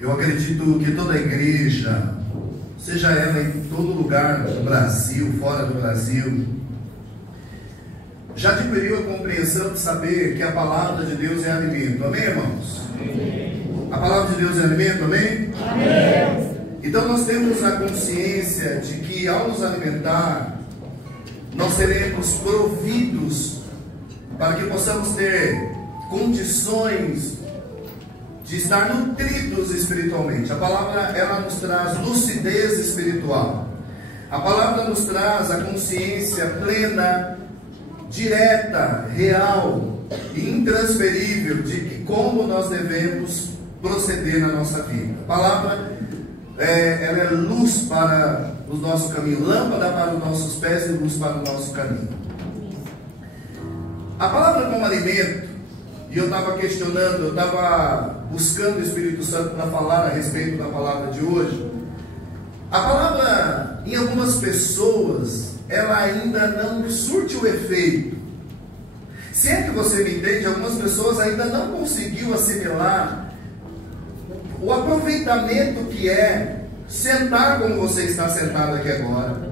Eu acredito que toda igreja, seja ela em todo lugar do Brasil, fora do Brasil, já adquiriu a compreensão de saber que a palavra de Deus é alimento. Amém, irmãos? Amém. A palavra de Deus é alimento, amém? Amém. Então nós temos a consciência de que ao nos alimentar, nós seremos providos para que possamos ter condições de estar nutridos espiritualmente. A palavra, ela nos traz lucidez espiritual. A palavra nos traz a consciência plena, direta, real e intransferível de que como nós devemos proceder na nossa vida. A palavra ela é luz para o nosso caminho, lâmpada para os nossos pés e luz para o nosso caminho. A palavra como alimento, e eu estava questionando, eu estava buscando o Espírito Santo para falar a respeito da palavra de hoje. A palavra, em algumas pessoas, ela ainda não surte o efeito. Se é que você me entende, algumas pessoas ainda não conseguiu assimilar o aproveitamento que é sentar como você está sentado aqui agora,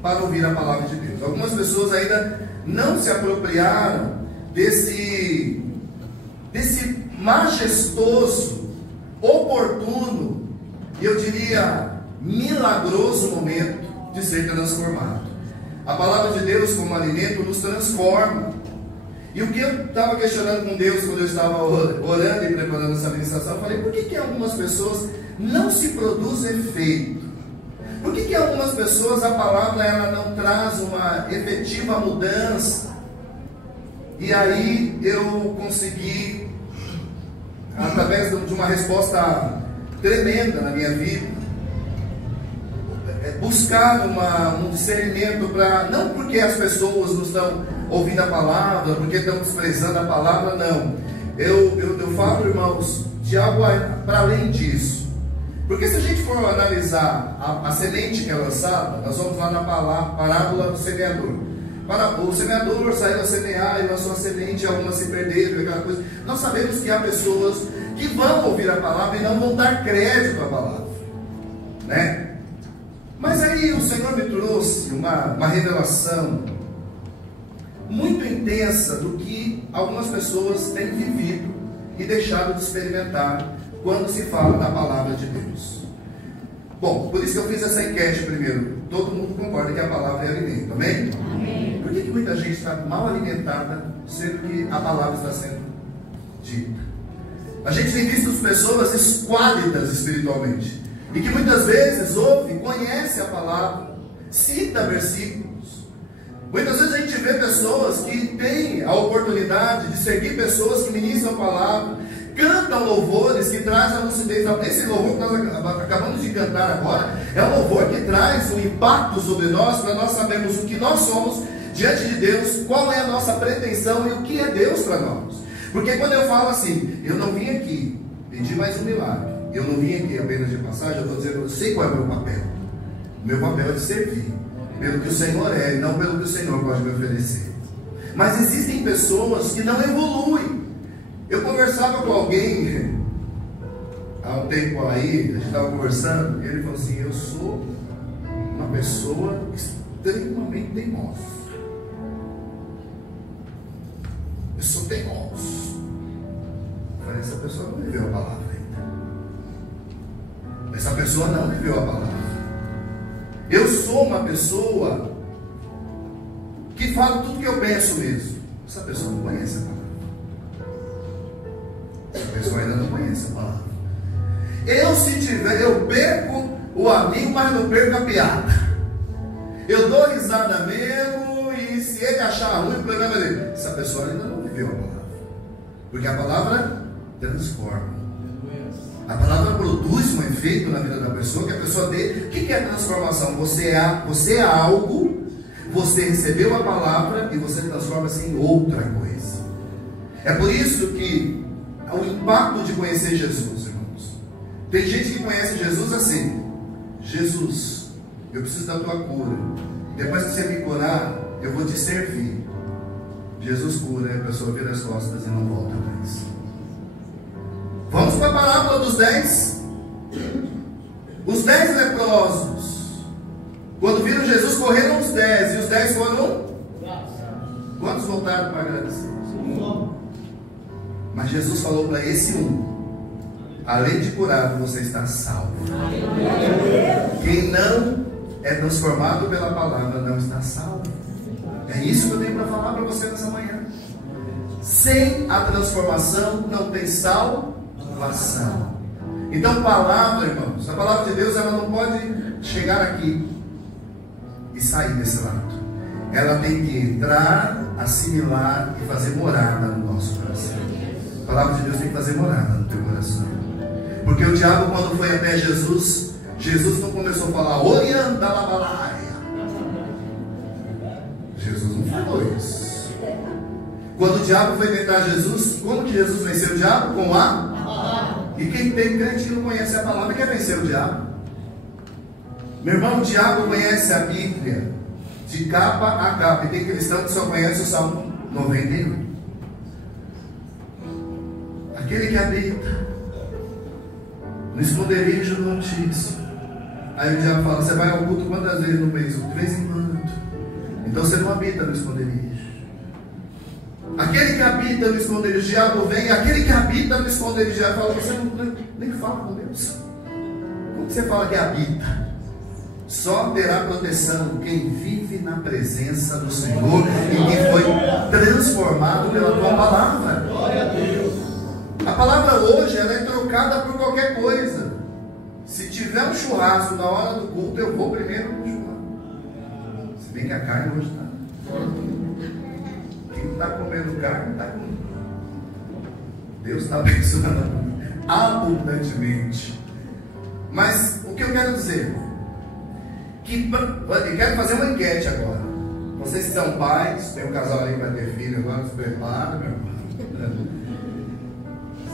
para ouvir a palavra de Deus. Algumas pessoas ainda não se apropriaram desse majestoso, oportuno, e eu diria milagroso momento de ser transformado. A palavra de Deus como alimento nos transforma. E o que eu estava questionando com Deus quando eu estava orando e preparando essa ministração, eu falei, por que algumas pessoas não se produz efeito? Por que algumas pessoas a palavra ela não traz uma efetiva mudança? E aí eu consegui, através de uma resposta tremenda na minha vida, buscar um discernimento para, não porque as pessoas não estão ouvindo a palavra, porque estão desprezando a palavra, não. Eu falo, irmãos, de algo para além disso. Porque se a gente for analisar a semente que é lançada, nós vamos lá na parábola do semeador. O semeador saiu a semear e lançou a semente, algumas se perderam, aquela coisa. Nós sabemos que há pessoas que vão ouvir a palavra e não vão dar crédito à palavra, né? Mas aí o Senhor me trouxe uma revelação muito intensa do que algumas pessoas têm vivido e deixado de experimentar quando se fala da palavra de Deus. Bom, por isso que eu fiz essa enquete primeiro. Todo mundo concorda que a palavra é alimento, amém? Amém. Por que muita gente está mal alimentada, sendo que a palavra está sendo dita? A gente tem visto pessoas esquálidas espiritualmente, e que muitas vezes ouve, conhece a palavra, cita versículos. Muitas vezes a gente vê pessoas que têm a oportunidade de seguir pessoas que ministram a palavra, cantam louvores que trazem a lucidez. Esse louvor que nós acabamos de cantar agora é um louvor que traz um impacto sobre nós, para nós sabermos o que nós somos diante de Deus, qual é a nossa pretensão e o que é Deus para nós. Porque quando eu falo assim, eu não vim aqui pedir mais um milagre, eu não vim aqui apenas de passagem, eu estou dizendo, eu sei qual é o meu papel. O meu papel é de servir, pelo que o Senhor é, e não pelo que o Senhor pode me oferecer. Mas existem pessoas que não evoluem. Eu conversava com alguém há um tempo aí, a gente estava conversando, e ele falou assim, eu sou uma pessoa extremamente teimosa. Eu sou teimoso. Eu falei, essa pessoa não viveu a palavra ainda. Essa pessoa não viveu a palavra. Eu sou uma pessoa que fala tudo que eu penso mesmo. Essa pessoa não conhece a palavra. Essa pessoa ainda não conhece a palavra. Eu perco o amigo, mas não perco a piada. Eu dou risada mesmo, e se ele achar ruim, o problema é dele. Essa pessoa ainda não viveu a palavra. Porque a palavra transforma. A palavra produz um efeito na vida da pessoa, que a pessoa dê. O que é transformação? Você é algo, você recebeu a palavra e você transforma-se em outra coisa. É por isso que o impacto de conhecer Jesus, irmãos. Tem gente que conhece Jesus assim: Jesus, eu preciso da tua cura. Depois que você me curar, eu vou te servir. Jesus cura, e a pessoa vira as costas e não volta mais. Vamos para a parábola dos 10. Os 10 leprosos, quando viram Jesus, correram os 10, e os 10 foram? Quantos voltaram para agradecer? Mas Jesus falou para esse além de curado, você está salvo. Quem não é transformado pela palavra não está salvo. É isso que eu tenho para falar para você nessa manhã. Sem a transformação não tem salvação. Então, palavra, irmãos, a palavra de Deus, ela não pode chegar aqui e sair desse lado. Ela tem que entrar, assimilar e fazer morada no nosso coração. A palavra de Deus tem que fazer morada no teu coração. Porque o diabo, quando foi até Jesus, Jesus não começou a falar orienta la balaia. Jesus não falou isso. Quando o diabo foi tentar Jesus, como que Jesus venceu o diabo? Com a palavra. E quem tem crente que não conhece a palavra quer vencer o diabo. Meu irmão, o diabo conhece a Bíblia de capa a capa. E tem cristão que só conhece o Salmo 91. Aquele que habita no esconderijo do Altíssimo. Aí o diabo fala: você vai ao culto quantas vezes no mês? De vez em quando. Então você não habita no esconderijo. Aquele que habita no esconderijo, o diabo vem. Aquele que habita no esconderijo, o diabo fala: você nem fala com Deus. Como que você fala que habita? Só terá proteção quem vive na presença do Senhor e que foi transformado pela tua palavra. Glória a Deus. A palavra hoje, ela é trocada por qualquer coisa. Se tiver um churrasco na hora do culto, eu vou primeiro no churrasco. Se bem que a carne hoje está. Quem está comendo carne está com. Deus está abençoando abundantemente. Mas o que eu quero dizer? Eu quero fazer uma enquete agora. Vocês que são pais, tem um casal aí que vai ter filho agora, se prepara, meu irmão.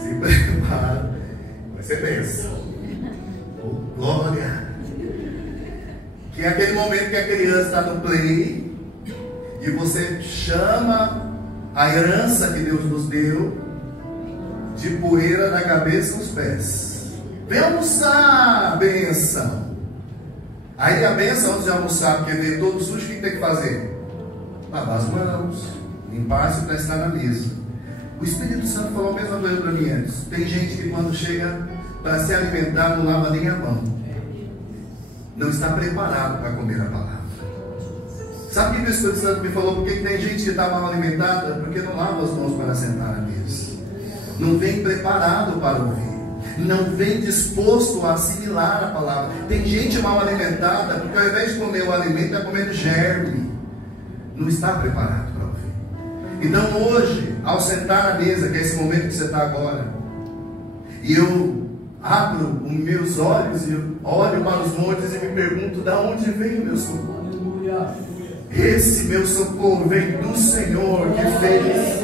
Se prepara. Vai ser bênção. Oh, glória. Que é aquele momento que a criança está no play e você chama a herança que Deus nos deu de poeira na cabeça e nos pés. Vem almoçar, bênção. Aí a bênção, antes de almoçar, porque veio todo sujo, o que tem que fazer? Lavar as mãos, limpar-se para estar na mesa. O Espírito Santo falou a mesma coisa para mim antes. Tem gente que quando chega para se alimentar não lava nem a mão. Não está preparado para comer a palavra. Sabe o que o Espírito Santo me falou? Porque tem gente que está mal alimentada porque não lava as mãos para sentar à mesa. Não vem preparado para ouvir. Não vem disposto a assimilar a palavra. Tem gente mal alimentada porque ao invés de comer o alimento está comendo germe. Não está preparado para ouvir. Então hoje, ao sentar à mesa, que é esse momento que você está agora, e eu abro os meus olhos e olho para os montes e me pergunto: de onde vem o meu socorro? Esse meu socorro vem do Senhor que fez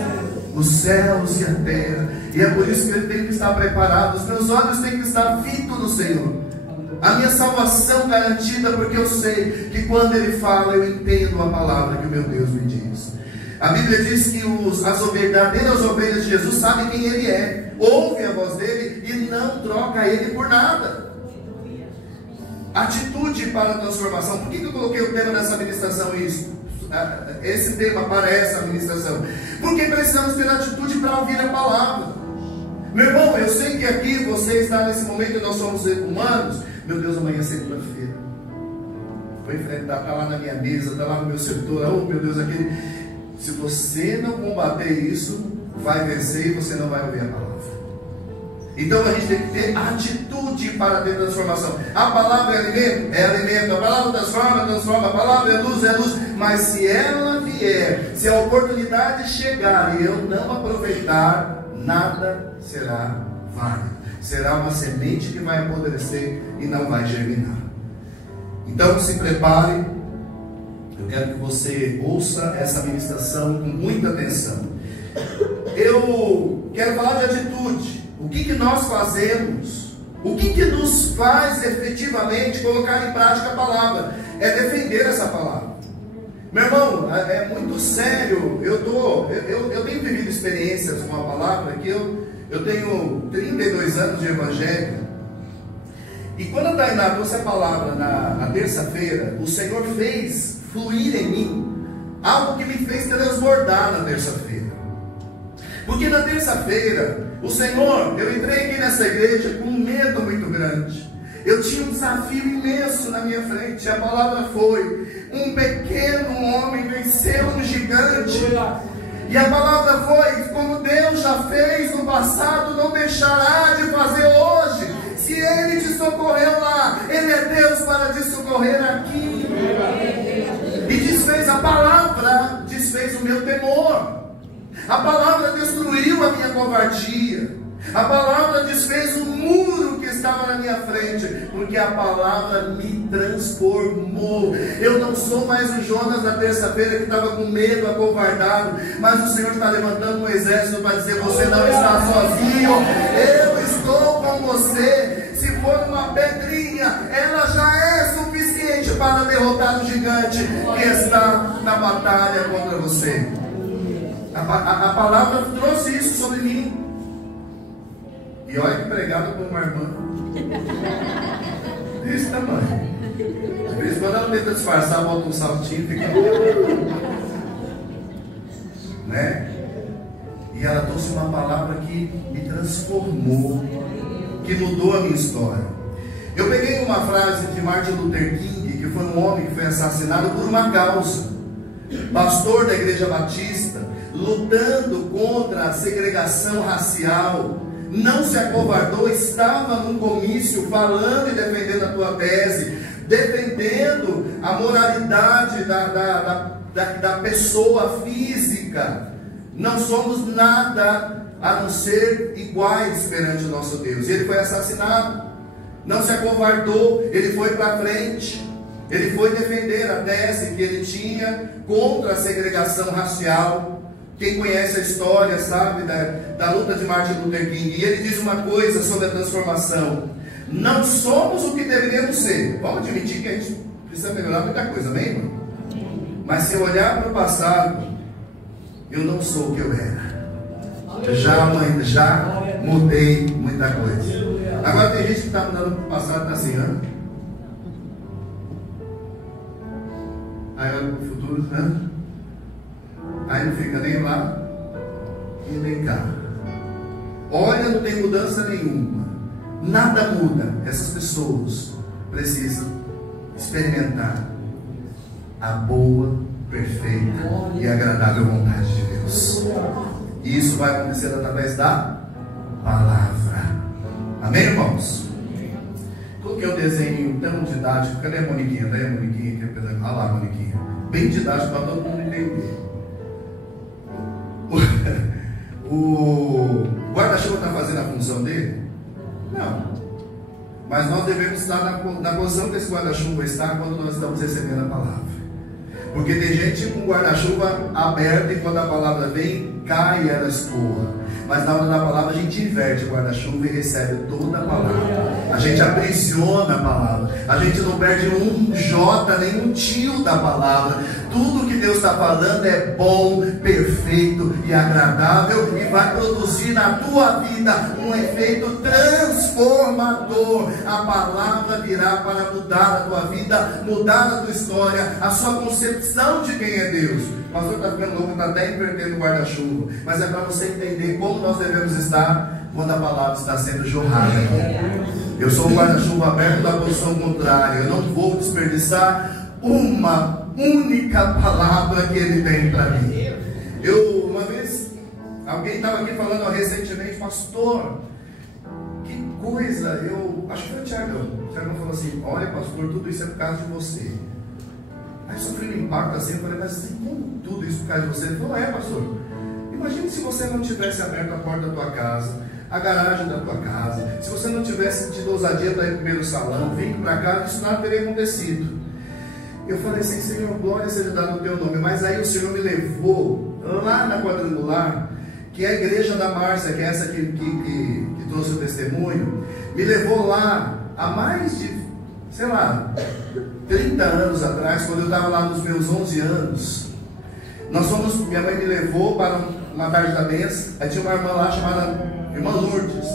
os céus e a terra. E é por isso que eu tenho que estar preparado. Os meus olhos têm que estar fitos no Senhor. A minha salvação garantida, porque eu sei que quando Ele fala, eu entendo a palavra que o meu Deus me diz. A Bíblia diz que as verdadeiras ovelhas de Jesus sabem quem Ele é, ouvem a voz dEle e não troca Ele por nada. Atitude para a transformação. Por que eu coloquei o tema dessa ministração esse tema para essa ministração? Porque precisamos ter atitude para ouvir a palavra. Meu irmão, eu sei que aqui você está nesse momento, nós somos humanos. Meu Deus, amanhã é segunda-feira. Vou enfrentar, está lá na minha mesa, está lá no meu setor. Oh meu Deus, aquele. Se você não combater isso, vai vencer e você não vai ouvir a palavra. Então a gente tem que ter atitude para ter transformação. A palavra é alimento? É alimento. A palavra transforma. A palavra é luz. Mas se ela vier, se a oportunidade chegar e eu não aproveitar, nada será válido. Será uma semente que vai apodrecer e não vai germinar. Então se prepare. Eu quero que você ouça essa ministração com muita atenção. Eu quero falar de atitude. O que nós fazemos? O que nos faz efetivamente colocar em prática a palavra? É defender essa palavra. Meu irmão, é muito sério. Eu tenho vivido experiências com a palavra que eu tenho 32 anos de evangelho. E quando a Tainá trouxe a palavra na terça-feira, o Senhor fez fluir em mim algo que me fez transbordar na terça-feira. Porque na terça-feira, o Senhor, eu entrei aqui nessa igreja com um medo muito grande. Eu tinha um desafio imenso na minha frente. A palavra foi: um pequeno homem venceu um gigante. E a palavra foi: como Deus já fez no passado, não deixará de fazer hoje. Se Ele te socorreu lá, Ele é Deus para te socorrer aqui. E desfez a palavra, desfez o meu temor. A palavra destruiu a minha covardia. A palavra desfez o muro que estava na minha frente, porque a palavra me transformou. Eu não sou mais o Jonas da terça-feira que estava com medo, acovardado, mas o Senhor está levantando um exército para dizer: você não está sozinho, eu estou com você. Se for uma pedrinha, ela já é suficiente para derrotar o gigante que está na batalha contra você. A palavra trouxe isso sobre mim. E olha que pregada por uma irmã desse tamanho. Às vezes, quando ela tenta disfarçar, bota um saltinho e fica né? E ela trouxe uma palavra que me transformou, que mudou a minha história. Eu peguei uma frase de Martin Luther King, que foi um homem que foi assassinado por uma causa, pastor da igreja batista, lutando contra a segregação racial. Não se acovardou, estava num comício falando e defendendo a tua tese, defendendo a moralidade da pessoa física. Não somos nada a não ser iguais perante o nosso Deus. Ele foi assassinado, não se acovardou, ele foi para frente, ele foi defender a tese que ele tinha contra a segregação racial. Quem conhece a história sabe da luta de Martin Luther King. E ele diz uma coisa sobre a transformação: não somos o que deveríamos ser. Vamos admitir que a gente precisa melhorar muita coisa, amém, irmão? Mas se eu olhar para o passado, eu não sou o que eu era. Já mudei muita coisa. Agora tem gente que está mudando para o passado e está assim, hã? Aí olha para o futuro, hã? Aí não fica nem lá e nem cá. Olha, não tem mudança nenhuma, nada muda. Essas pessoas precisam experimentar a boa, perfeita e agradável vontade de Deus. E isso vai acontecer através da palavra. Amém, irmãos? Coloquei um desenho tão didático. Cadê a Moniquinha? Daí a Moniquinha, olha lá a Moniquinha. Bem didático para todo mundo entender. O guarda-chuva está fazendo a função dele? Não. Mas nós devemos estar na posição que esse guarda-chuva está quando nós estamos recebendo a palavra. Porque tem gente com o guarda-chuva aberto e quando a palavra vem, cai e ela escoa. Mas na hora da palavra a gente inverte o guarda-chuva e recebe toda a palavra. A gente aprisiona a palavra. A gente não perde um jota, nem um tio da palavra. Tudo que Deus está falando é bom, perfeito e agradável e vai produzir na tua vida um efeito transformador. A palavra virá para mudar a tua vida, mudar a tua história, a sua concepção de quem é Deus. O pastor está ficando louco, está até invertendo o guarda-chuva, mas é para você entender como nós devemos estar quando a palavra está sendo jorrada. Eu sou um guarda-chuva aberto da posição contrária. Eu não vou desperdiçar uma única palavra que Ele tem para mim. Uma vez, alguém estava aqui falando recentemente: pastor, que coisa, acho que foi o Tiagão. O Tiagão falou assim: olha, pastor, tudo isso é por causa de você. Aí sofri um impacto assim, eu falei: mas assim, como tudo isso por causa de você? Ele falou: é, pastor, imagine se você não tivesse aberto a porta da tua casa, a garagem da tua casa, se você não tivesse tido ousadia para ir para o primeiro salão, vir para cá, isso nada teria acontecido. Eu falei assim: Senhor, glória seja dada no teu nome. Mas aí o Senhor me levou lá na Quadrangular, que é a igreja da Márcia, que é essa que trouxe o testemunho, me levou lá há mais de, sei lá, 30 anos atrás, quando eu estava lá nos meus 11 anos. Minha mãe me levou para uma tarde da mesa. Aí tinha uma irmã lá chamada Irmã Lourdes.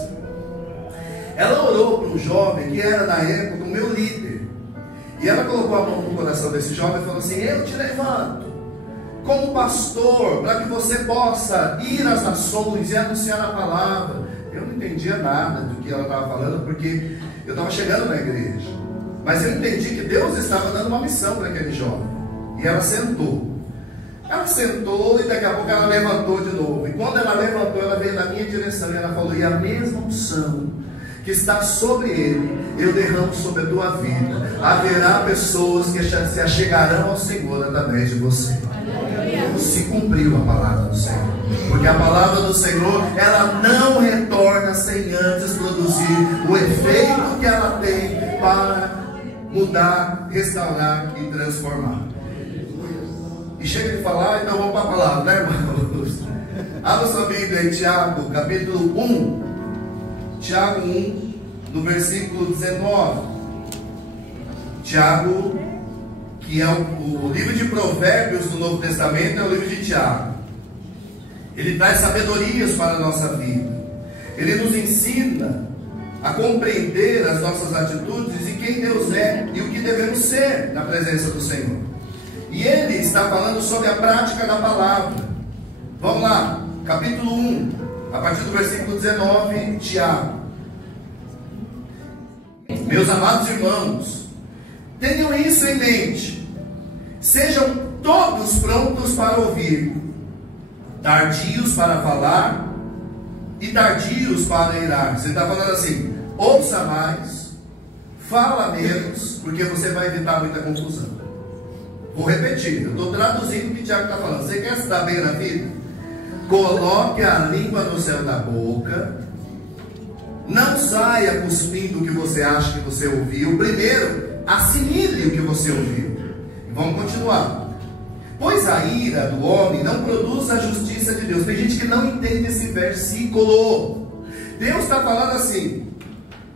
ela orou para um jovem que era na época o meu líder. E ela colocou a mão no coração desse jovem e falou assim: eu te levanto como pastor, para que você possa ir às nações e anunciar a palavra. Eu não entendia nada do que ela estava falando, porque eu estava chegando na igreja. Mas eu entendi que Deus estava dando uma missão para aquele jovem. E ela sentou. Ela sentou e daqui a pouco ela levantou de novo. E quando ela levantou, ela veio na minha direção e ela falou: e a mesma unção que está sobre ele, eu derramo sobre a tua vida. Haverá pessoas que se achegarão ao Senhor através de você. Se cumpriu a palavra do Senhor, porque a palavra do Senhor, ela não retorna sem antes produzir o efeito que ela tem para mudar, restaurar e transformar. E chega de falar, então vamos para a palavra, né, irmãos? Abra sua Bíblia em Tiago, capítulo 1. Tiago 1, no versículo 19. Tiago, que é o livro de Provérbios do Novo Testamento, é o livro de Tiago. Ele traz sabedorias para a nossa vida. Ele nos ensina a compreender as nossas atitudes e quem Deus é e o que devemos ser na presença do Senhor. E ele está falando sobre a prática da palavra. Vamos lá, capítulo 1, a partir do versículo 19, Tiago. Meus amados irmãos, tenham isso em mente. Sejam todos prontos para ouvir, tardios para falar e tardios para irar. Você está falando assim: ouça mais, fala menos, porque você vai evitar muita confusão. Vou repetir, eu estou traduzindo o que o Tiago está falando. Você quer se dar bem na vida? Coloque a língua no céu da boca. Não saia cuspindo o que você acha que você ouviu. Primeiro, assimile o que você ouviu. Vamos continuar. Pois a ira do homem não produz a justiça de Deus. Tem gente que não entende esse versículo. Deus está falando assim: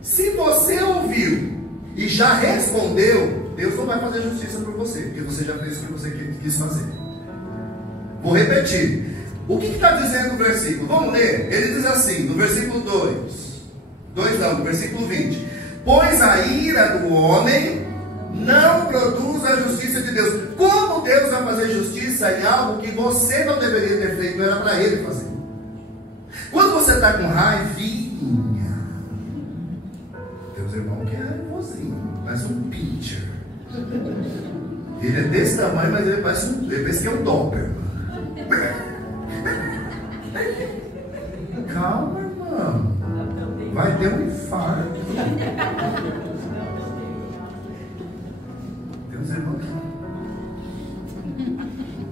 se você ouviu e já respondeu, Deus não vai fazer justiça por você, porque você já fez o que você quis fazer. Vou repetir. O que está dizendo o versículo? Vamos ler. Ele diz assim, no versículo no versículo 20: pois a ira do homem não produz a justiça de Deus. Como Deus vai fazer justiça em algo que você não deveria ter feito? Era para Ele fazer. Quando você está com raivinha, Deus irmão que é irmãozinho, parece um pincher. Ele é desse tamanho, mas ele parece ele pensa que é um doppler. Calma, irmão, vai ter um infarto.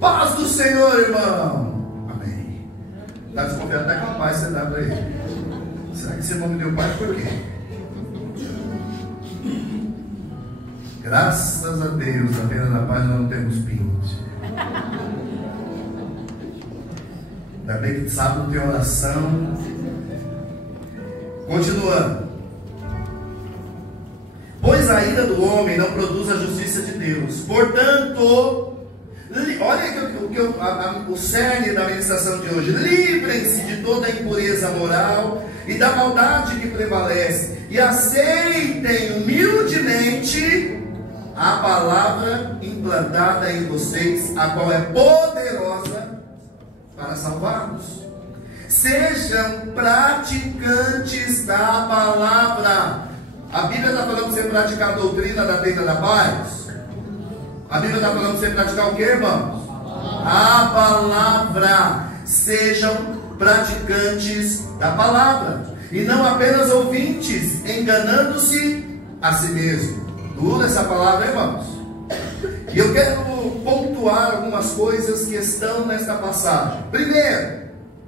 Paz do Senhor, irmão. Amém. Está desconfiado até com a paz que você dá para ele. Será que esse irmão me deu paz por quê? Graças a Deus, na Venda da Paz nós não temos pinte. Ainda bem que sábado tem oração. Continuando. Pois a ira do homem não produz a justiça de Deus. Portanto, olha o cerne da ministração de hoje: livrem-se de toda a impureza moral e da maldade que prevalece, e aceitem humildemente a palavra implantada em vocês, a qual é poderosa para salvar-nos. Sejam praticantes da palavra. A Bíblia está falando de você praticar a doutrina da Tenda da Paz? A Bíblia está falando de você praticar o que, irmãos? A palavra. Sejam praticantes da palavra, e não apenas ouvintes, enganando-se a si mesmo. Dura essa palavra, irmãos. E eu quero pontuar algumas coisas que estão nesta passagem. Primeiro,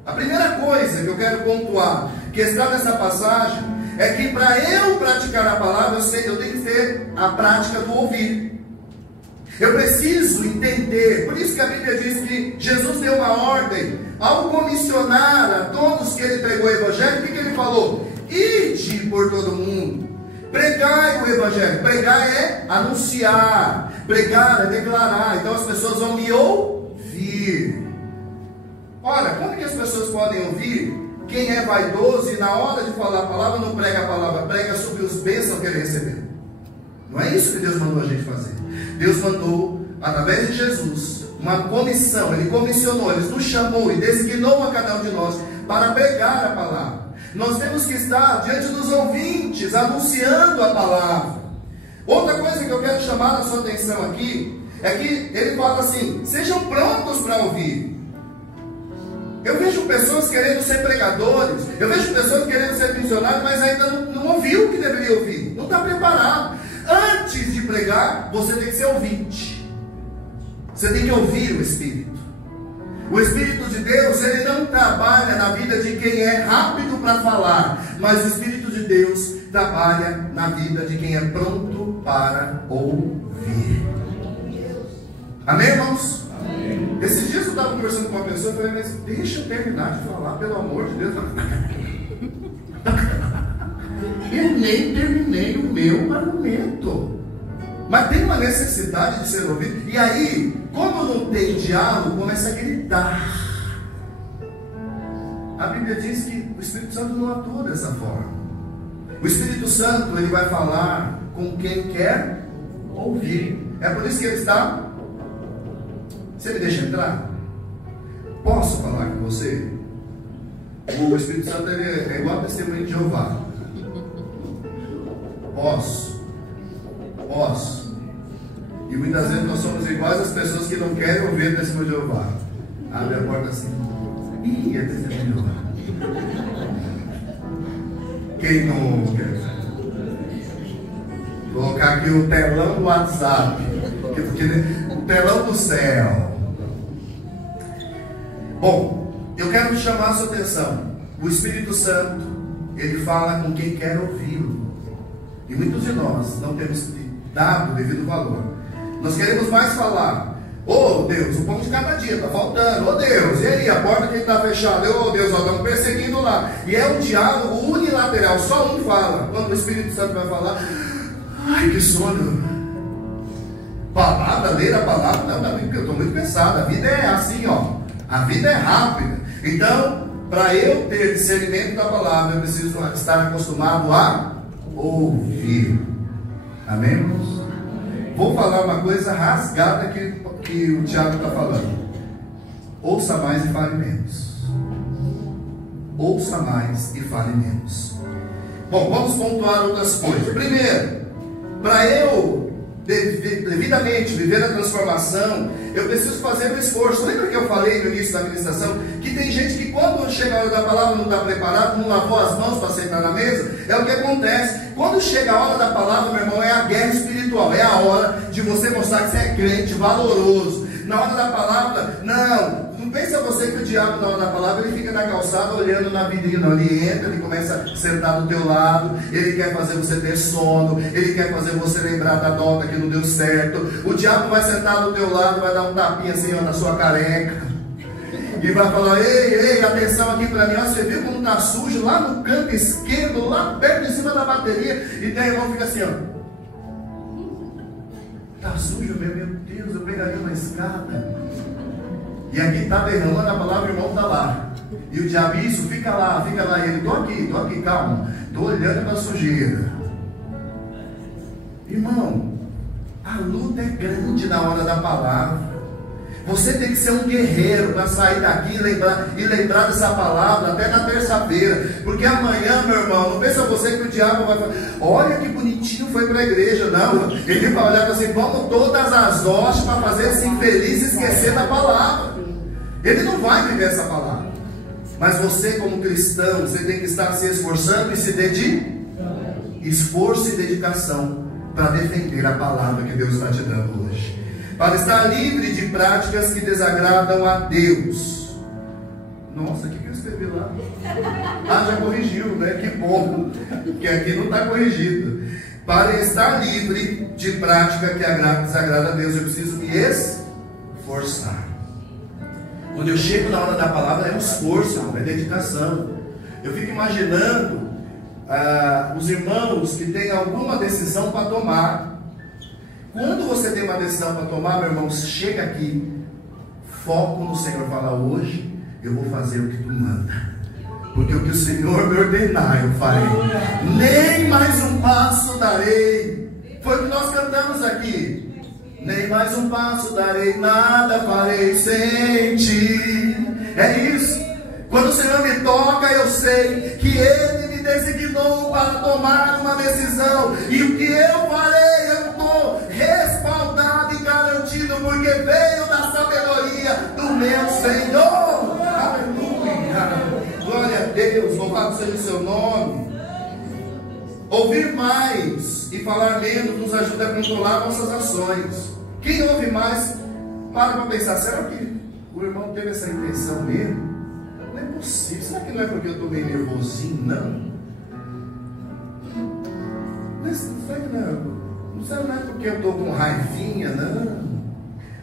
a primeira coisa que eu quero pontuar, que está nessa passagem, é que para eu praticar a palavra, eu tenho que ter a prática do ouvir. Eu preciso entender. Por isso que a Bíblia diz que Jesus deu uma ordem ao comissionar a todos que ele pregou o Evangelho. O que ele falou? Ide por todo mundo, pregai o Evangelho. Pregar é anunciar, pregar é declarar. Então as pessoas vão me ouvir. Ora, como que as pessoas podem ouvir quem é vaidoso e na hora de falar a palavra não prega a palavra, prega sobre os bênçãos que ele recebeu. Não é isso que Deus mandou a gente fazer. Deus mandou, através de Jesus, uma comissão. Ele comissionou, Ele nos chamou e designou a cada um de nós para pregar a palavra. Nós temos que estar diante dos ouvintes, anunciando a palavra. Outra coisa que eu quero chamar a sua atenção aqui, é que ele fala assim: sejam prontos para ouvir. Eu vejo pessoas querendo ser pregadores, eu vejo pessoas querendo ser missionários, mas ainda não ouviu o que deveria ouvir, não está preparado. Antes de pregar, você tem que ser ouvinte. Você tem que ouvir o Espírito. O Espírito de Deus, ele não trabalha na vida de quem é rápido para falar, mas o Espírito de Deus trabalha na vida de quem é pronto para ouvir. Amém, irmãos? Amém. Esses dias eu estava conversando com uma pessoa e falei: mas deixa eu terminar de falar, pelo amor de Deus. Eu nem terminei o meu argumento. Mas tem uma necessidade de ser ouvido. E aí, como não tem diálogo, começa a gritar. A Bíblia diz que o Espírito Santo não atua dessa forma. O Espírito Santo, ele vai falar com quem quer ouvir. É por isso que ele está. Você me deixa entrar? Posso falar com você? O Espírito Santo, ele é igual a testemunho de Jeová. Posso. E muitas vezes nós somos iguais às pessoas que não querem ouvir o testemunho de Jeová. Abre a porta assim: ih, é testemunho de Jeová. Quem não quer? Vou colocar aqui o telão do WhatsApp, o telão do céu. Bom, eu quero chamar a sua atenção. O Espírito Santo, ele fala com quem quer ouvi-lo. E muitos de nós não temos dado o devido valor. Nós queremos mais falar: oh Deus, o pão de cada dia está faltando. Oh Deus, e aí, a porta que está fechada? Oh Deus, estamos perseguindo lá. E é um diálogo unilateral, só um fala. Quando o Espírito Santo vai falar: ai, que sono. Palavra, ler a palavra, não, eu estou muito cansado. A vida é assim, ó. A vida é rápida. Então, para eu ter discernimento da palavra, eu preciso estar acostumado a ouvir. Amém, irmãos? Vou falar uma coisa rasgada que o Tiago está falando. Ouça mais e fale menos. Ouça mais e fale menos. Bom, vamos pontuar outras coisas. Primeiro, para eu devidamente viver a transformação, eu preciso fazer um esforço. Lembra que eu falei no início da ministração que tem gente que quando chega a hora da palavra não está preparado, não lavou as mãos para sentar na mesa? É o que acontece. Quando chega a hora da palavra, meu irmão, é a guerra espiritual. É a hora de você mostrar que você é crente, valoroso. Na hora da palavra, não pensa você que o diabo na hora da palavra ele fica na calçada olhando na vidrinha. Não, ele entra, ele começa a sentar do teu lado, ele quer fazer você ter sono, ele quer fazer você lembrar da nota que não deu certo. O diabo vai sentar do teu lado, vai dar um tapinha assim, ó, na sua careca e vai falar: ei, atenção aqui para mim, ó, você viu como está sujo lá no canto esquerdo, lá perto em cima da bateria? E daí o irmão fica assim, ó: está sujo mesmo, meu Deus, eu pegaria uma escada. E aqui está derramando a palavra, o irmão está lá. E o diabo: isso, fica lá. E ele: estou aqui, calma, estou olhando para a sujeira. Irmão, a luta é grande na hora da palavra. Você tem que ser um guerreiro para sair daqui e lembrar dessa palavra até na terça-feira. Porque amanhã, meu irmão, não pensa você que o diabo vai falar: olha que bonitinho foi para a igreja. Não, ele vai olhar para assim: vamos todas as hostes para fazer esse infeliz esquecer da palavra. Ele não vai viver essa palavra. Mas você, como cristão, você tem que estar se esforçando e se dedicar. Esforço e dedicação para defender a palavra que Deus está te dando hoje, para estar livre de práticas que desagradam a Deus. Nossa, o que eu escrevi lá? Ah, já corrigiu, né? Que bom, que aqui não está corrigido. Para estar livre de prática que desagrada a Deus, eu preciso me esforçar. Quando eu chego na hora da palavra, é um esforço, é dedicação. Eu fico imaginando os irmãos que têm alguma decisão para tomar. Quando você tem uma decisão para tomar, meu irmão, chega aqui, foco no Senhor, fala: hoje eu vou fazer o que tu manda. porque o que o Senhor me ordenar eu farei, nem mais um passo darei. Foi o que nós cantamos aqui. Nem mais um passo darei, nada farei sem ti. É isso. Quando o Senhor me toca, eu sei que Ele me designou para tomar uma decisão, e o que eu farei, eu estou respaldado e garantido, porque veio da sabedoria do meu Senhor. Aleluia. Glória a Deus. Louvado seja o seu nome. Ouvir mais e falar menos nos ajuda a controlar nossas ações. Quem ouve mais, para pensar, será que o irmão teve essa intenção mesmo? Não é possível. Será que não é porque eu estou meio nervosinho? Não. Não é porque eu estou com raivinha, não.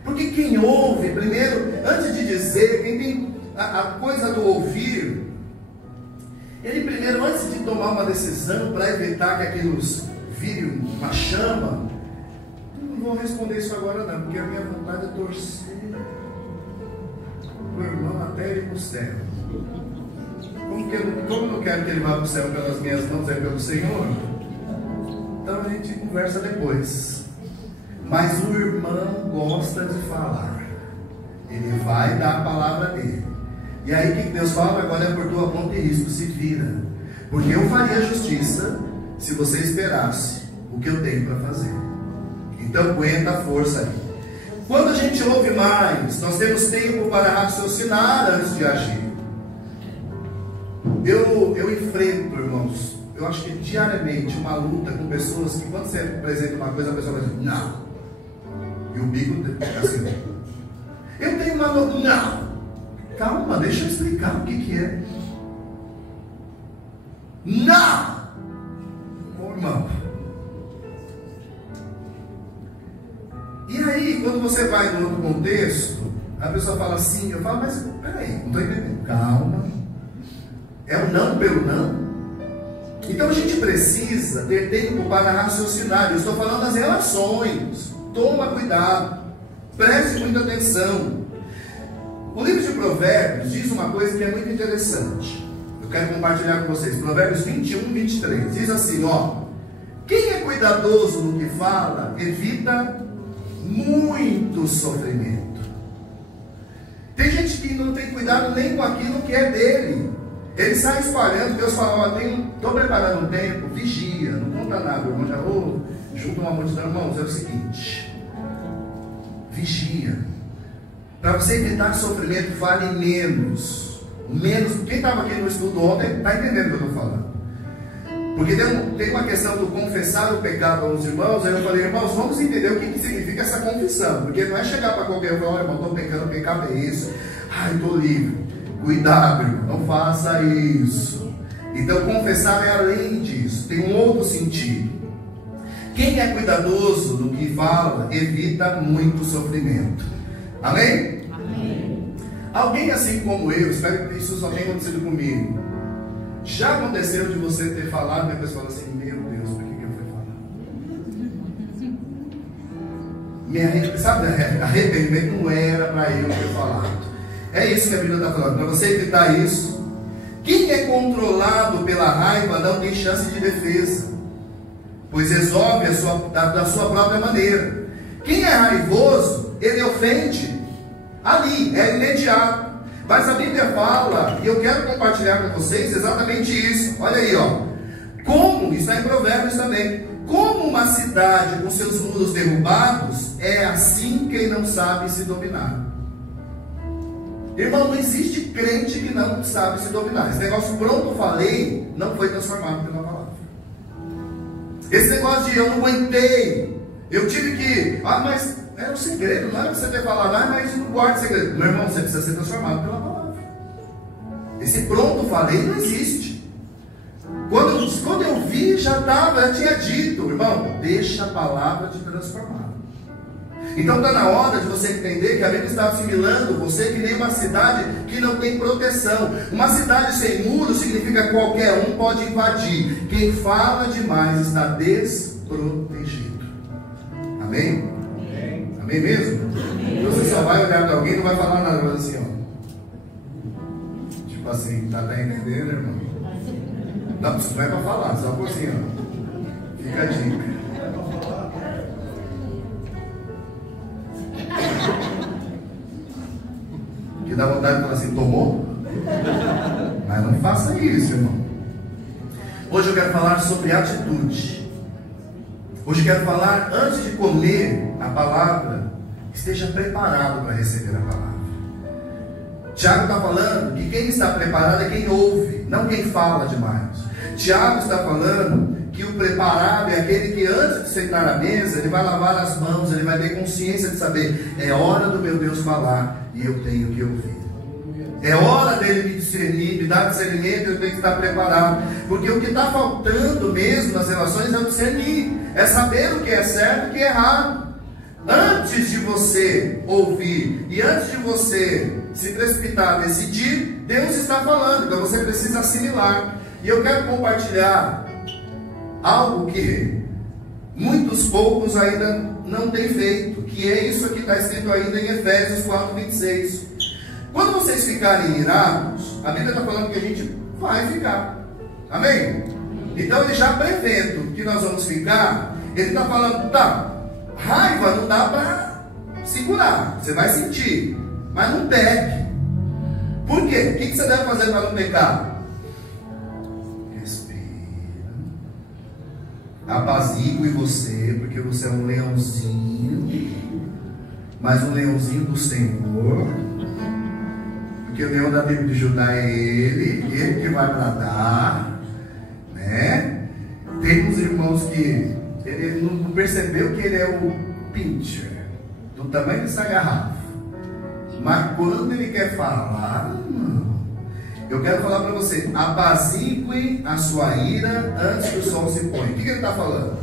Porque quem ouve, primeiro, antes de dizer, quem tem a coisa do ouvir, ele primeiro, antes de tomar uma decisão para evitar que aquilo vire uma chama, não vou responder isso agora não, porque a minha vontade é torcer o irmão até ele para o céu. Como eu não quero que ele vá para o céu pelas minhas mãos, é pelo Senhor, então a gente conversa depois. Mas o irmão gosta de falar, ele vai dar a palavra dele. E aí o que Deus fala? Agora é por tua conta e risco, se vira, porque eu faria justiça se você esperasse o que eu tenho para fazer. Então aguenta a força aí. Quando a gente ouve mais, nós temos tempo para raciocinar antes de agir. Eu enfrento, irmãos, eu acho que diariamente, uma luta com pessoas que quando você apresenta uma coisa, a pessoa vai dizer, não. E o bico fica assim. Eu tenho uma luta, não. Calma, deixa eu explicar o que é. Não! Ô, irmão. E aí, quando você vai no outro contexto, a pessoa fala assim, eu falo, mas peraí, não estou entendendo. Calma. É o não pelo não. Então a gente precisa ter tempo para raciocinar. Eu estou falando das relações. Toma cuidado. Preste muita atenção. O livro de Provérbios diz uma coisa que é muito interessante. Eu quero compartilhar com vocês. Provérbios 21, 23. Diz assim, ó. Quem é cuidadoso no que fala, evita muito sofrimento. Tem gente que não tem cuidado nem com aquilo que é dele. Ele sai espalhando. Deus fala, ó, estou preparando um tempo, vigia, não conta nada, irmão. Já vou junto uma multidão, irmãos, é o seguinte. Vigia. Para você evitar sofrimento, fale menos. Quem estava aqui no estudo ontem, está entendendo o que eu estou falando. Porque tem uma questão do confessar o pecado aos irmãos. Aí eu falei, irmãos, vamos entender o que significa essa confissão. Porque não é chegar para qualquer um e falar, irmão, estou pecando, o pecado é isso. Ai, estou livre. Cuidado, irmão, não faça isso. Então confessar é além disso, tem um outro sentido. Quem é cuidadoso no que fala, evita muito sofrimento. Amém? Amém. Alguém assim como eu, espero que isso só tenha acontecido comigo. Já aconteceu de você ter falado e depois falar assim, meu Deus, por que eu fui falar? Sabe, arrependimento não era para eu ter falado. É isso que a Bíblia está falando, para você evitar isso. Quem é controlado pela raiva não tem chance de defesa, pois resolve da sua própria maneira. Quem é raivoso, ele ofende ali, é imediato. Mas a Bíblia fala, e eu quero compartilhar com vocês exatamente isso. Olha aí, ó. Como, isso está em Provérbios também. Como uma cidade com seus muros derrubados, é assim quem não sabe se dominar. Irmão, não existe crente que não sabe se dominar. Esse negócio pronto, falei, não foi transformado pela palavra. Esse negócio de eu não aguentei, eu tive que, mas era um segredo, não era você ter falado, mas não guarda segredo. Meu irmão, você precisa ser transformado pela palavra. Esse pronto, falei, não existe. Quando eu vi, já tinha dito, irmão, deixa a palavra te transformar. Então está na hora de você entender que a Bíblia está assimilando você que nem uma cidade que não tem proteção. Uma cidade sem muros significa que qualquer um pode invadir. Quem fala demais está desprotegido. Amém? Amém, Amém mesmo? Amém. Você só vai olhar para alguém e não vai falar nada, mas assim, ó. Tipo Tipo assim, tá entendendo, irmão? Não, não é para falar, só por assim, ó. Fica a dica. Que dá vontade de falar assim, tomou? Mas não faça isso, irmão. Hoje eu quero falar sobre atitude. Hoje eu quero falar, antes de comer a palavra, esteja preparado para receber a palavra. Tiago está falando que quem está preparado é quem ouve, não quem fala demais. Tiago está falando que o preparado é aquele que antes de sentar à mesa, ele vai lavar as mãos, ele vai ter consciência de saber, é hora do meu Deus falar e eu tenho que ouvir. É hora dele me discernir, me dar discernimento, eu tenho que estar preparado. Porque o que está faltando mesmo nas relações é o discernir, é saber o que é certo e o que é errado. Antes de você ouvir e antes de você se precipitar a decidir, Deus está falando, então você precisa assimilar. E eu quero compartilhar algo que muitos poucos ainda não têm feito, que é isso que está escrito ainda em Efésios 4:26. Quando vocês ficarem irados, a Bíblia está falando que a gente vai ficar, amém? Então ele já prevendo que nós vamos ficar, ele está falando, tá, raiva não dá para segurar, você vai sentir, mas não peque. Por quê? O que você deve fazer para não pecar? Respira, apazigue você, porque você é um leãozinho, mas um leãozinho do Senhor, porque o leão da tribo de Judá é ele que vai bradar, né? Tem uns irmãos que ele não percebeu que ele é o pincher, do tamanho dessa garrafa. Mas quando ele quer falar, eu quero falar para você, apazigue a sua ira antes que o sol se ponha. O que ele está falando?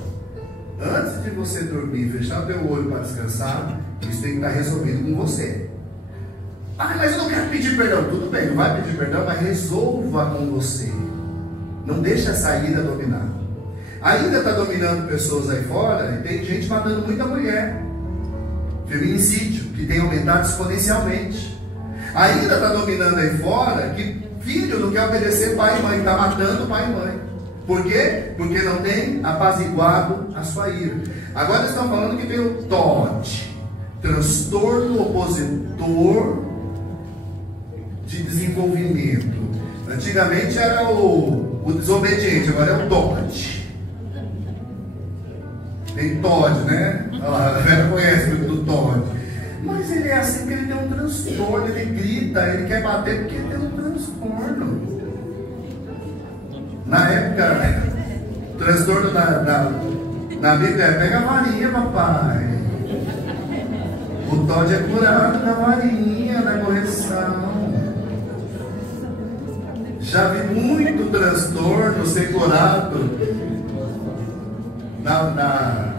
Antes de você dormir, fechar o teu olho para descansar, isso tem que estar resolvido com você. Ah, mas eu não quero pedir perdão. Tudo bem, não vai pedir perdão, mas resolva com você. Não deixa essa ira dominar. A ira está dominando pessoas aí fora e tem gente matando muita mulher. Feminicídio, que tem aumentado exponencialmente. A ira está dominando aí fora que filho não quer obedecer pai e mãe, está matando pai e mãe. Por quê? Porque não tem apaziguado a sua ira. Agora eles estão falando que tem o TOD, transtorno opositor de desenvolvimento. Antigamente era o desobediente, agora é o TOD. Tem TOD, né? A Vera conhece muito do TOD. Mas ele é assim porque ele tem um transtorno, ele grita, ele quer bater porque ele tem um transtorno. Na época, o transtorno na Bíblia é pega a varinha, papai. O TOD é curado na varinha, na correção. Já vi muito transtorno ser curado.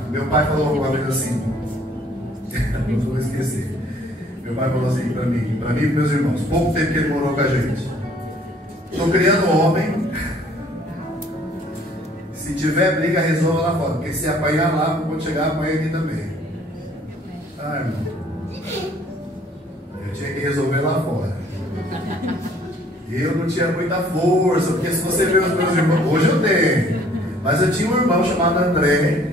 Meu pai falou uma vez assim, não vou esquecer. Meu pai falou assim para mim e meus irmãos, pouco tempo que ele morou com a gente. Estou criando homem. Se tiver briga, resolva lá fora. Porque se apanhar lá, quando chegar, apanha aqui também. Ah, irmão. Eu tinha que resolver lá fora. Eu não tinha muita força, porque se você ver os meus irmãos, hoje eu tenho. Mas eu tinha um irmão chamado André,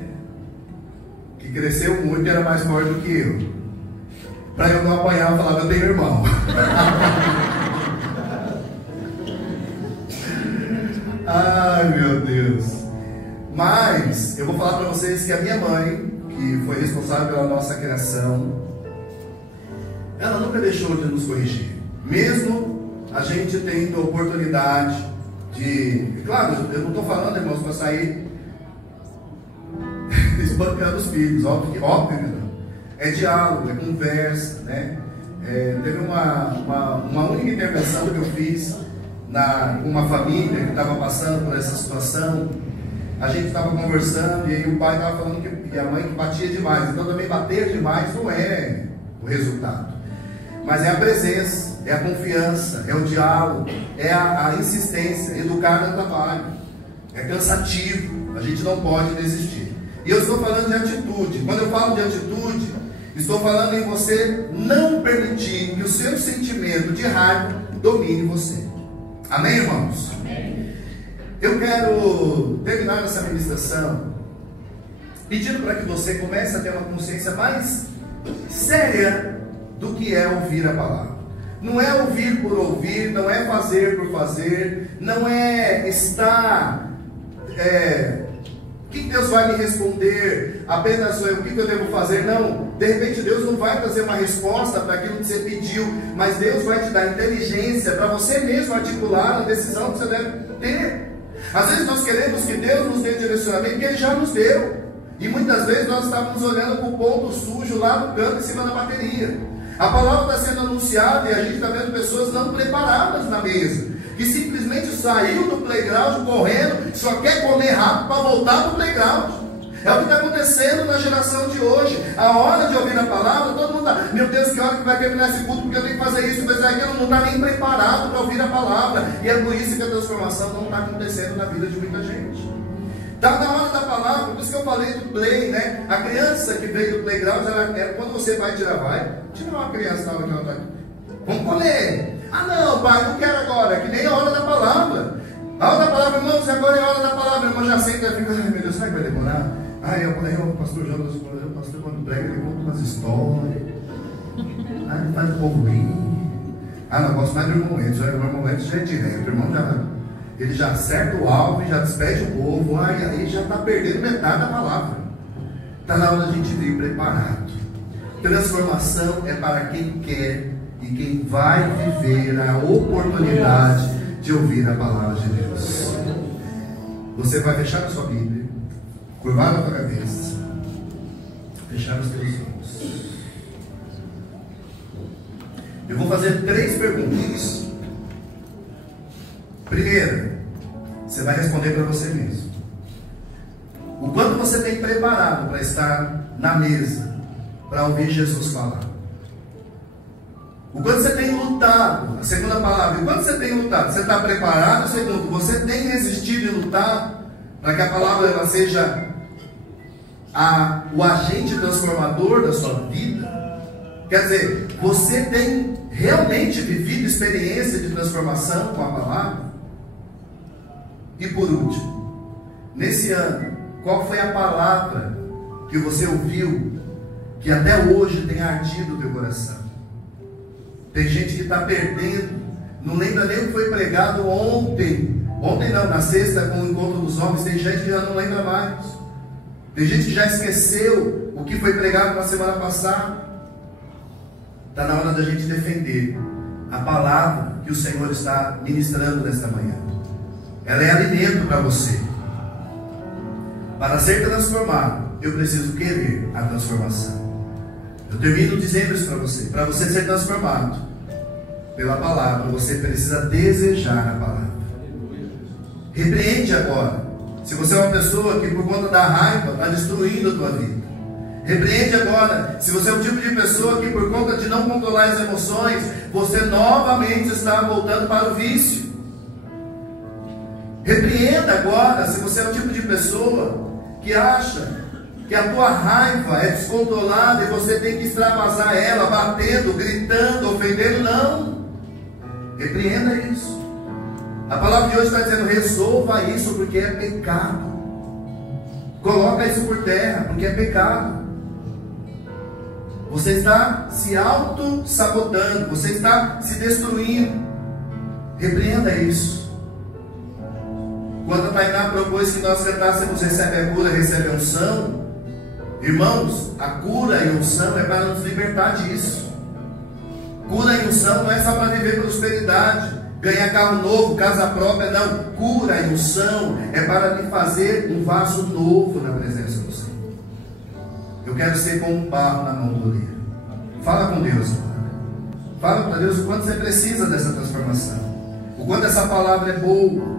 que cresceu muito e era mais forte do que eu. Para eu não apanhar, eu falava, eu tenho irmão. Ai, meu Deus. Mas eu vou falar para vocês que a minha mãe, que foi responsável pela nossa criação, ela nunca deixou de nos corrigir. Mesmo a gente tendo a oportunidade de... Claro, eu não estou falando, irmãos, para sair espancando os filhos, óbvio, não. É diálogo, é conversa, né? Teve uma única intervenção que eu fiz com uma família que estava passando por essa situação. A gente estava conversando e aí o pai estava falando que a mãe que batia demais. Então também bater demais não é o resultado, mas é a presença, é a confiança, é o diálogo, é a insistência. Educar no trabalho é cansativo, a gente não pode desistir. E eu estou falando de atitude. Quando eu falo de atitude, estou falando em você não permitir que o seu sentimento de raiva domine você. Amém, irmãos? Amém. Eu quero terminar essa ministração pedindo para que você comece a ter uma consciência mais séria do que é ouvir a palavra. Não é ouvir por ouvir, não é fazer por fazer, não é estar... o que Deus vai me responder? Apenas o que eu devo fazer? Não, de repente Deus não vai trazer uma resposta para aquilo que você pediu, mas Deus vai te dar inteligência para você mesmo articular a decisão que você deve ter. Às vezes nós queremos que Deus nos dê direcionamento que Ele já nos deu, e muitas vezes nós estávamos olhando para o ponto sujo lá no canto em cima da bateria. A palavra está sendo anunciada e a gente está vendo pessoas não preparadas na mesa, que simplesmente saiu do playground correndo, só quer comer rápido para voltar para o playground. É o que está acontecendo na geração de hoje. A hora de ouvir a palavra, todo mundo está, meu Deus, que hora que vai terminar esse culto, porque eu tenho que fazer isso, fazer aquilo, não está nem preparado para ouvir a palavra. E é por isso que a transformação não está acontecendo na vida de muita gente. Está na hora da palavra, por isso que eu falei do play, né? A criança que veio do playground, era quando você vai tirar, tira uma criança na hora que ela está aqui. Vamos comer. Ah não, pai, não quero agora, que nem a hora da palavra. A hora da palavra, irmãos, agora é a hora da palavra. Irmão já senta e fica, ai meu Deus, será que vai demorar? Ai, o pastor Jonas, o pastor quando prega, ele conta umas histórias. Ai, ele faz o povo rir. Ah, não, gosto mais do irmão Edson. O irmão Edson já é direto, o irmão ele já acerta o alvo e já despede o povo. Ai, aí já está perdendo metade da palavra. Está na hora da gente vir preparado. Transformação é para quem quer e quem vai viver a oportunidade de ouvir a palavra de Deus. Você vai fechar a sua Bíblia, curvar a sua cabeça, fechar os teus olhos. Eu vou fazer 3 perguntas. Primeira, você vai responder para você mesmo. O quanto você tem preparado para estar na mesa, para ouvir Jesus falar? O quanto você tem lutado? A segunda palavra, o quanto você tem lutado? Você está preparado? Segundo, você tem resistido e lutado para que a palavra ela seja o agente transformador da sua vida? Quer dizer, você tem realmente vivido experiência de transformação com a palavra? E por último, nesse ano, qual foi a palavra que você ouviu que até hoje tem ardido o teu coração? Tem gente que está perdendo, não lembra nem o que foi pregado ontem. Ontem não, na sexta com o encontro dos homens. Tem gente que já não lembra mais. Tem gente que já esqueceu o que foi pregado na semana passada. Está na hora da gente defender a palavra que o Senhor está ministrando nesta manhã. Ela é alimento para você. Para ser transformado, eu preciso querer a transformação. Eu termino dizendo isso para você. Para você ser transformado pela palavra, você precisa desejar a palavra. Repreende agora. Se você é uma pessoa que por conta da raiva está destruindo a tua vida, repreende agora. Se você é um tipo de pessoa que por conta de não controlar as emoções, você novamente está voltando para o vício. Repreenda agora. Se você é um tipo de pessoa que acha que a tua raiva é descontrolada e você tem que extravasar ela, batendo, gritando, ofendendo, não. Repreenda isso. A palavra de hoje está dizendo, resolva isso porque é pecado. Coloca isso por terra, porque é pecado. Você está se auto-sabotando, você está se destruindo. Repreenda isso. Quando a Tainá propôs que nós cantássemos recebe a cura, recebe a unção, irmãos, a cura e a unção é para nos libertar disso. Cura e unção não é só para viver prosperidade, ganhar carro novo, casa própria, não. Cura e unção é para me fazer um vaso novo na presença do Senhor. Eu quero ser como um barro na mão do oleiro. Fala com Deus, fala para Deus o quanto você precisa dessa transformação, o quanto essa palavra é boa.